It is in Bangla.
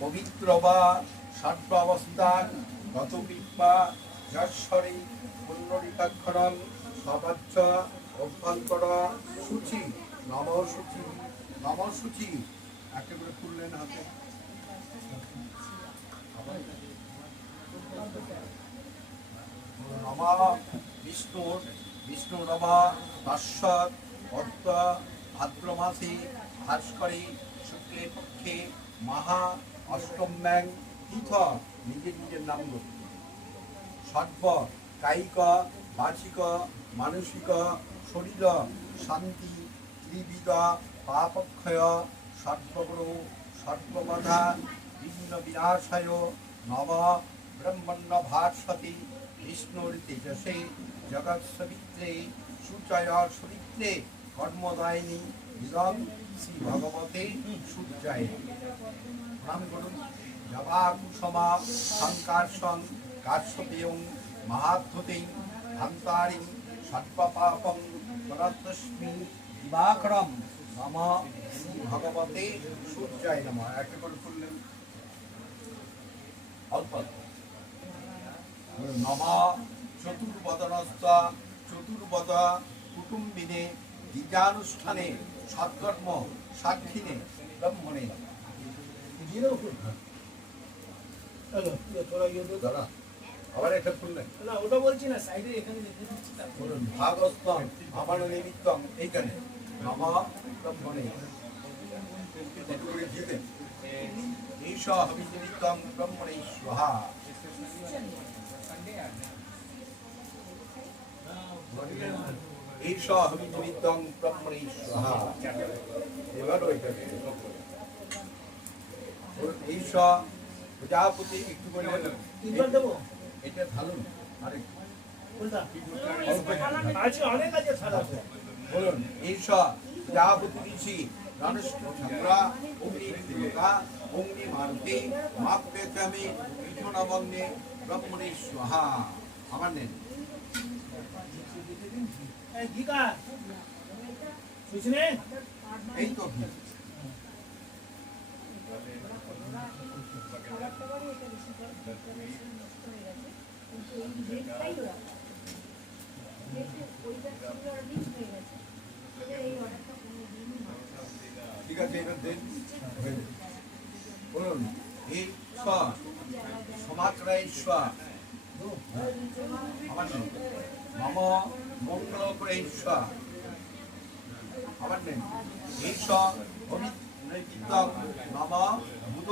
পবিত্র বা সর্বাবস্থান গতবিপ্পা যশ্বরে পুণ্যরিকাক্ষরম সবাচ্চ অভ্যন্তর সূচি নমসূচি নমসূচি একেবারে খুললেন হাতে নমা বিষ্ণুর বিষ্ণু নমা ভাস্বত অর্থ ভাদ্র মাসে ভাস্করে শুক্লে পক্ষে মহা অষ্টম্যাং তীর্থ নিজের নিজের নাম সর্ব কায়িক বাচিক মানসিক শরীর শান্তি ত্রিবিধ পাপক্ষয় সর্বগুরু সর্ববাধা বিঘ্ন বিনাশায় নব ব্রহ্মণ্য ভাস্বতী বিষ্ণুর তেজসে জগৎ সবিত্রে সূচয় সবিত্রে কর্মদায়িনী ইদং শ্রী ভগবতে সূর্যায় প্রণাম করুন। জবা কুসুমা সংকার্ষং কাশ্যপেয়ং মহাদ্ভুতিং ধান্তারিং সর্বপাপং প্রণতস্মি দিবাকরম নম শ্রী ভগবতে সূর্যায় নমঃ। একটা করে খুললেন অল্প নম চতুর্বদনস্থ চতুর্বদ কুটুম্বিনে দ্বিজানুষ্ঠানে সৎকর্ম সাক্ষিণে ব্রহ্মণে আবার একটা খুললেন না ওটা বলছি না সাইডে এখানে লিখে দিচ্ছি বলুন ভাগস্তম আমার নিমিত্তম এইখানে নম ব্রহ্মণে একটু করে দিয়ে দেন ঈশ হবিনিমিত্তম ব্রহ্মণে স্বাহা ঈশ হবিনিমিত্তম ব্রহ্মণে স্বাহা এবার ওইটা ঈশ প্রজাপতি একটু করে তিনবার দেবো এটা ঢালুন আরে কোনটা আছে অনেক আছে ছাড়া বলুন ঈশ প্রজাপতি ঋষি ধনুষ্ঠরা অগ্নি দেবতা অগ্নি মারুতি মাপেতামি মিথুনবন্নে ব্রহ্মণে স্বাহা আমার নেন এই গীতা সুচনে এই তো কি ঠিক আছে এবার দেন বলুন এই সমাত্রা ঈশ্বর আমার নেন মম মঙ্গল করে ঈশ্বর আমার নেন ঈশ্বর নম বুধ